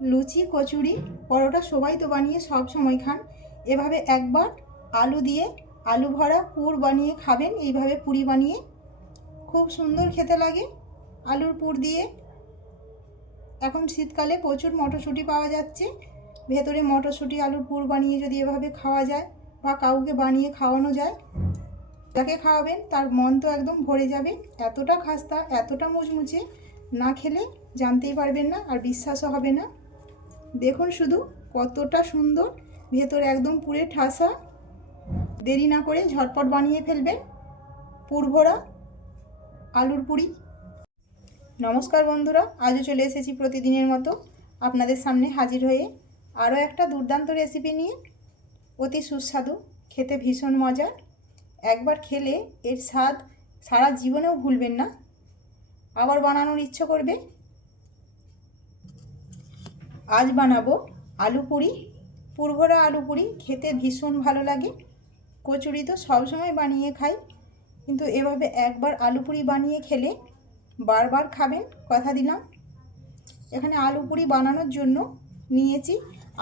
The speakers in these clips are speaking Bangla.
লুচি, কচুরি, পরোটা সবাই তো বানিয়ে সব সময় খান। এভাবে একবার আলু দিয়ে আলু ভরা পুর বানিয়ে খাবেন। এইভাবে পুরি বানিয়ে খুব সুন্দর খেতে লাগে আলুর পুর দিয়ে। এখন শীতকালে প্রচুর মটরশুঁটি পাওয়া যাচ্ছে, ভেতরে মটরশুঁটি আলুর পুর বানিয়ে যদি এভাবে খাওয়া যায় বা কাউকে বানিয়ে খাওয়ানো যায়, যাকে খাওয়াবেন তার মন তো একদম ভরে যাবে। এতটা খাস্তা, এতটা মুচমুচে, না খেলে জানতেই পারবেন না আর বিশ্বাসও হবে না। দেখুন শুধু কতটা সুন্দর, ভেতরে একদম পুরে ঠাসা। দেরি না করে ঝটপট বানিয়ে ফেলবেন পুর ভরা আলুর পুরি। নমস্কার বন্ধুরা, আজও চলে এসেছি প্রতিদিনের মতো আপনাদের সামনে হাজির হয়ে আরও একটা দুর্দান্ত রেসিপি নিয়ে। অতি সুস্বাদু, খেতে ভীষণ মজার। একবার খেলে এর স্বাদ সারা জীবনেও ভুলবেন না, আবার বানানোর ইচ্ছে করবে। আজ বানাবো আলু পুরি, পুরভরা আলু পুরি। খেতে ভীষণ ভালো লাগে। কচুরি তো সবসময় বানিয়ে খাই, কিন্তু এভাবে একবার আলু পুরি বানিয়ে খেলে বারবার খাবেন, কথা দিলাম। এখানে আলু পুরি বানানোর জন্য নিয়েছি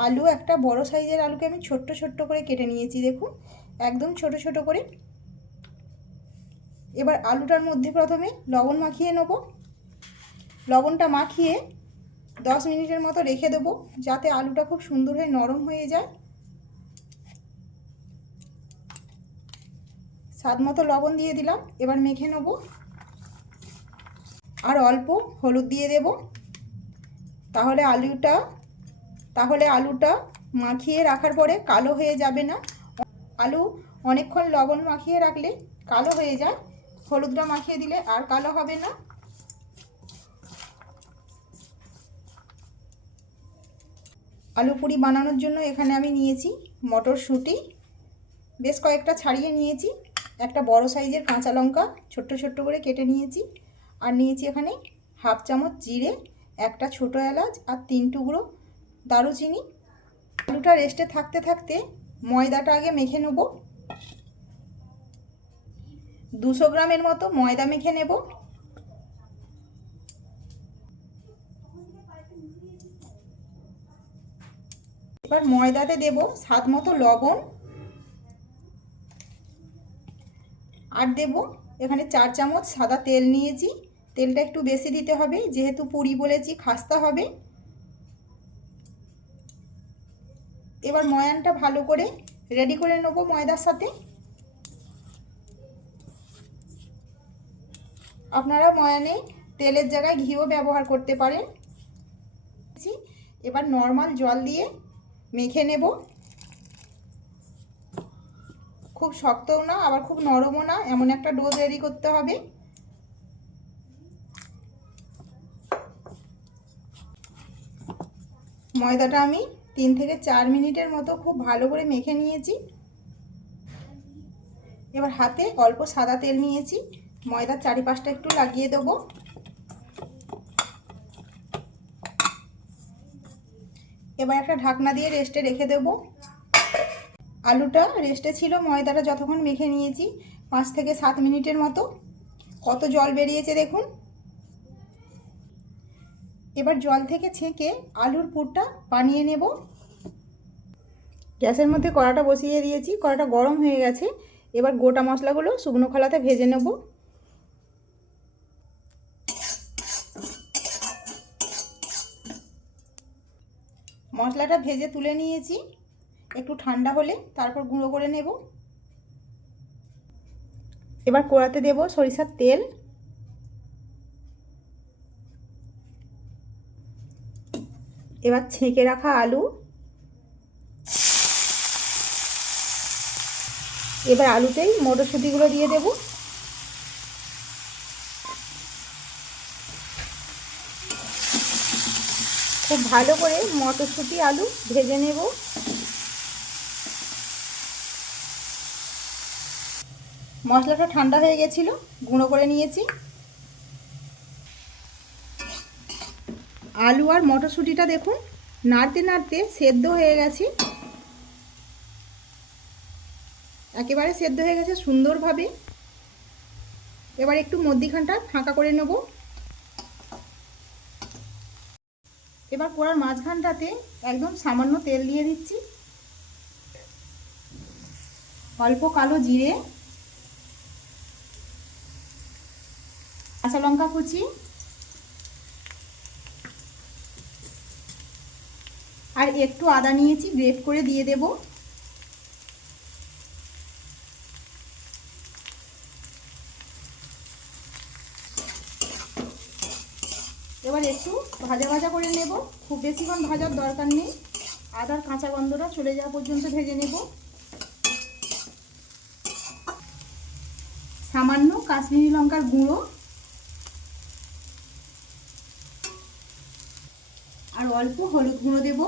আলু। একটা বড় সাইজের আলুকে আমি ছোট্ট ছোট্ট করে কেটে নিয়েছি, দেখুন একদম ছোট ছোট করে। এবার আলুটার মধ্যে প্রথমে লবণ মাখিয়ে নেব। লবণটা মাখিয়ে 10 মিনিটের মতো রেখে দেবো, যাতে আলুটা খুব সুন্দর হয়ে নরম হয়ে যায়। স্বাদ মতো লবণ দিয়ে দিলাম। এবার মেখে নেব। আর অল্প হলুদ দিয়ে দেব, তাহলে আলুটা মাখিয়ে রাখার পরে কালো হয়ে যাবে না। আলু অনেকক্ষণ লবণ মাখিয়ে রাখলে কালো হয়ে যায়, হলুদটা মাখিয়ে দিলে আর কালো হবে না। আলু পুরি বানানোর জন্য এখানে আমি নিয়েছি মটরশুঁটি, বেশ কয়েকটা ছাড়িয়ে নিয়েছি। একটা বড় সাইজের কাঁচা লঙ্কা ছোট্ট ছোট্ট করে কেটে নিয়েছি। আর নিয়েছি এখানে হাফ চামচ জিরে, একটা ছোটো এলাচ আর 3 টুকরো দারুচিনি। আলুটা রেস্টে থাকতে থাকতে ময়দাটা আগে মেখে নেব। 200 গ্রামের মতো ময়দা মেখে নেব। এবার ময়দাতে দেব স্বাদ মতো লবণ, আর দেব এখানে 4 চামচ সাদা তেল নিয়েছি। তেলটা একটু বেশি দিতে হবে, যেহেতু পুরি বলেছি খাস্তা হবে। এবার ময়ানটা ভালো করে রেডি করে নেব ময়দার সাথে। আপনারা ময়ানে তেলের জায়গায় ঘিও ব্যবহার করতে পারেন। এবার নর্মাল জল দিয়ে মেখে নেব। খুব শক্তও না আবার খুব নরমও না, এমন একটা ডো তৈরি করতে হবে। ময়দাটা আমি 3 থেকে 4 মিনিটের মতো খুব ভালো করে মেখে নিয়েছি। এবার হাতে অল্প সাদা তেল নিয়েছি, ময়দার চারিপাশটা একটু লাগিয়ে দেবো। এবার একটা ঢাকনা দিয়ে রেস্টে রেখে দেবো। আলুটা রেস্টে ছিল, ময়দাটা যতক্ষণ মেখে নিয়েছি 5 থেকে 7 মিনিটের মতো। কত জল বেরিয়েছে দেখুন। এবার জল থেকে ছেঁকে আলুর পুরটা বানিয়ে নেব। গ্যাসের মধ্যে কড়াটা বসিয়ে দিয়েছি, কড়াটা গরম হয়ে গেছে। এবার গোটা মশলাগুলো শুকনো খোলাতে ভেজে নেব। মশলাটা ভেজে তুলে নিয়েছি, একটু ঠান্ডা হলে তারপর গুঁড়ো করে নেব। এবার কড়াতে দেব সরিষার তেল। এবার ছেঁকে রাখা আলু, এবার আলুতেই মটরশুঁটিগুলো দিয়ে দেব। খুব ভালো করে মটরশুঁটি আলু ভেজে নেব। মশলাটা ঠান্ডা হয়ে গেছিলো, গুঁড়ো করে নিয়েছি। আলু আর মটরশুঁটিটা দেখুন নাড়তে নাড়তে সেদ্ধ হয়ে গেছে, একেবারে সেদ্ধ হয়ে গেছে সুন্দরভাবে। এবার একটু মধ্যিখানটা ফাঁকা করে নেব। এবার কড়ার মাঝখানটাতে একদম সামান্য তেল দিয়ে দিচ্ছি, অল্প কালো জিরে, কাঁচা লঙ্কা কুচি আর একটু আদা নিয়েছি, গ্রেট করে দিয়ে দেব। এবার একটু ভাজা ভাজা করে নেব, খুব বেশিক্ষণ ভাজার দরকার নেই, আদার কাঁচা গন্ধটা চলে যাওয়া পর্যন্ত ভেজে নেব। সামান্য কাশ্মীরি লঙ্কার গুঁড়ো আর অল্প হলুদ গুঁড়ো দেব।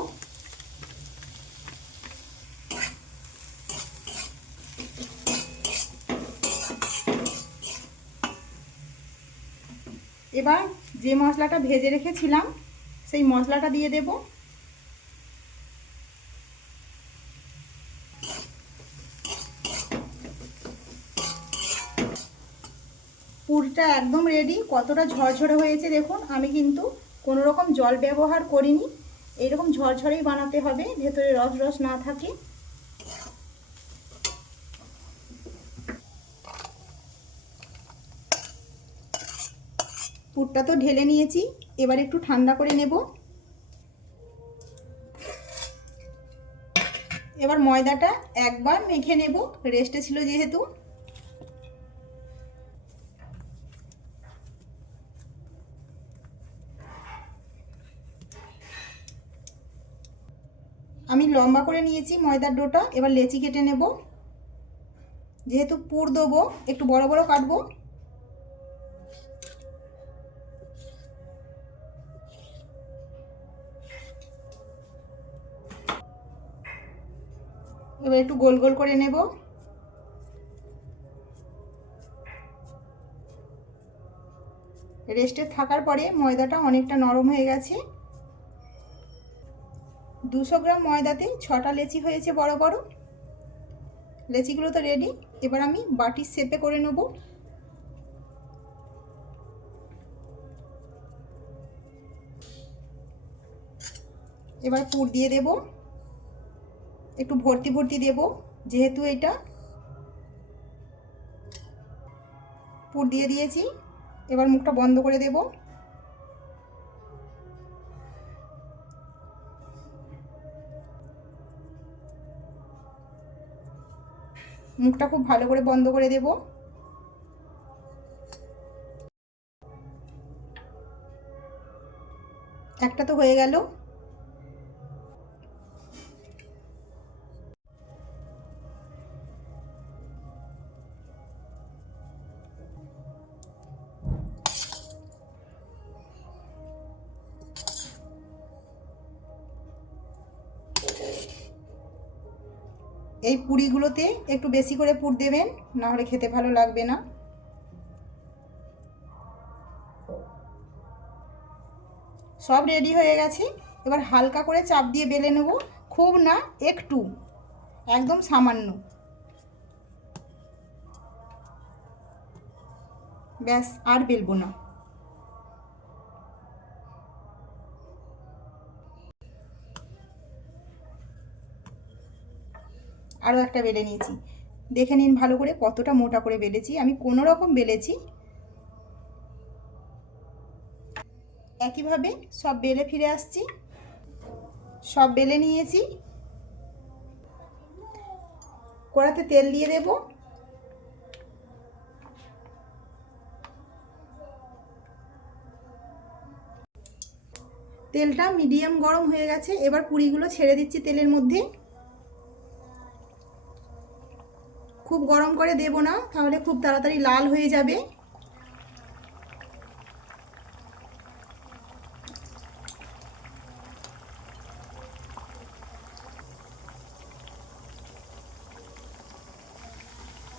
এবার যে মশলাটা ভেজে রেখেছিলাম সেই মশলাটা দিয়ে দেব। পুরটা একদম রেডি, কতটা ঝরঝরে হয়েছে দেখুন। আমি কিন্তু কোনো রকম জল ব্যবহার করিনি, এইরকম ঝরঝরেই বানাতে হবে, ভেতরে রস রস না থাকে। পুরটা তো ঢেলে নিয়েছি, এবার একটু ঠান্ডা করে নেব। এবার ময়দাটা একবার মেখে নেব, রেস্টে ছিল যেহেতু। আমি লম্বা করে নিয়েছি ময়দার ডোটা, এবার লেচি কেটে নেব। যেহেতু পুর দেবো একটু বড় বড় কাটবো। এবার একটু গোল গোল করে নেব। রেস্টে থাকার পরে ময়দাটা অনেকটা নরম হয়ে গেছে। 200 গ্রাম ময়দাতে 6টা লেচি হয়েছে বড় বড়। লেচিগুলো তো রেডি, এবার আমি বাটির শেপে করে নেব। এবার পুর দিয়ে দেব, একটু ভর্তি ভর্তি দেব, যেহেতু এটা পুর দিয়ে দিয়েছি। এবার মুখটা বন্ধ করে দেব। মুখটা খুব ভালো করে বন্ধ করে দেব। একটা তো হয়ে গেল। এই পুরিগুলোতে একটু বেশি করে পুর দেবেন, না হলে খেতে ভালো লাগবে না। সব রেডি হয়ে গেছে, এবার হালকা করে চাপ দিয়ে বেলে নেব, খুব না, একটু, একদম সামান্য, ব্যাস, আর বেলবো না। আরও একটা বেলে নিয়েছি, দেখে নিন ভালো করে কতটা মোটা করে বেলেছি, আমি কোনো রকম বেলেছি। একইভাবে সব বেলে ফিরে আসছি, সব বেলে নিয়েছি। কড়াতে তেল দিয়ে দেব। তেলটা মিডিয়াম গরম হয়ে গেছে, এবার পুরিগুলো ছেড়ে দিচ্ছি তেলের মধ্যে। খুব গরম করে দেব না, তাহলে খুব তাড়াতাড়ি লাল হয়ে যাবে।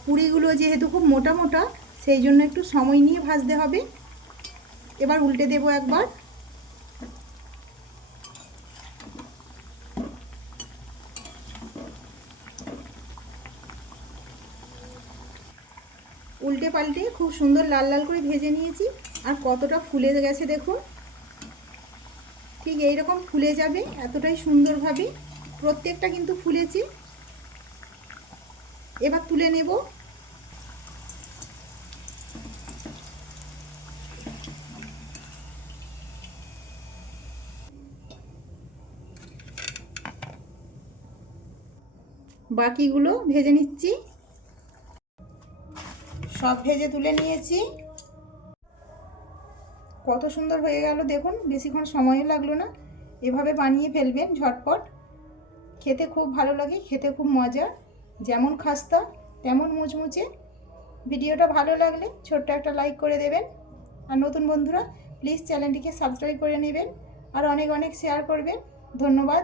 পুরিগুলো যেহেতু খুব মোটা মোটা, সেই জন্য একটু সময় নিয়ে ভাজতে হবে। এবার উল্টে দেব একবার। উল্টে পাল্টে খুব সুন্দর লাল লাল করে ভেজে নিয়েছি, আর কতটা ফুলে গেছে দেখুন। ঠিক এইরকম ফুলে যাবে, এতটাই সুন্দরভাবে। প্রত্যেকটা কিন্তু ফুলেছে। এবার তুলে নেব। বাকিগুলো ভেজে নিচ্ছি। সব ভেজে তুলে নিয়েছি। কত সুন্দর হয়ে গেল দেখুন, বেশিক্ষণ সময়ও লাগলো না। এভাবে বানিয়ে ফেলবেন ঝটপট, খেতে খুব ভালো লাগে, খেতে খুব মজা। যেমন খাস্তা তেমন মুচমুচে। ভিডিওটা ভালো লাগলে ছোট্ট একটা লাইক করে দেবেন। আর নতুন বন্ধুরা প্লিজ চ্যানেলটিকে সাবস্ক্রাইব করে নেবেন, আর অনেক অনেক শেয়ার করবেন। ধন্যবাদ।